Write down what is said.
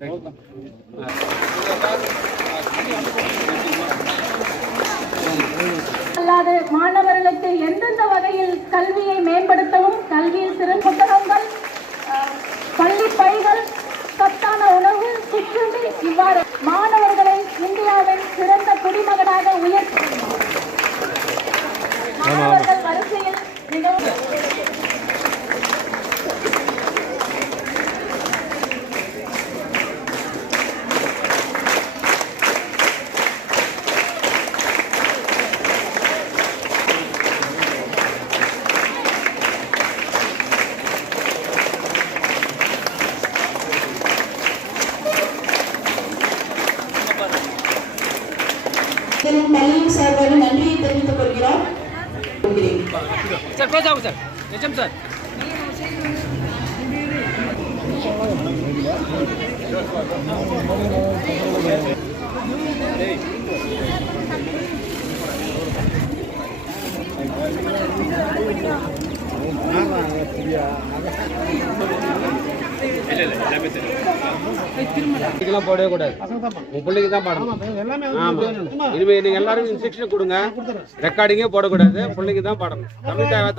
Very good. அல்லாது மாணவர்களுக்கு எந்தெந்த வகையில் கல்வியை மேம்படுத்தவும் கல்வியில் சிறந்த புத்தகங்கள், பள்ளி பைகள், சத்தான உணவு, சிற்றுண்டி இவ்வாறு மாணவர்களை இந்தியாவின் சிறந்த குடிமகனாக உயர்த்தி மாணவர்கள் வரிசையில் மிகவும் பள்ளியின் சார்பாக நன்றியை தெரிவித்துக் கொள்கிறோம். சார் க்ளோஸ் ஆகும் சார். நிஜம் சார். போடவே கூடாது. உங்க பிள்ளைக்கு தான் பாடணும். இனிமே நீங்க எல்லாரும் இன்ஸ்ட்ரக்ஷன் கொடுங்க. ரெக்கார்டிங்கே போடக்கூடாது. பிள்ளைக்கு தான் பாடணும். தமிழ் தேவை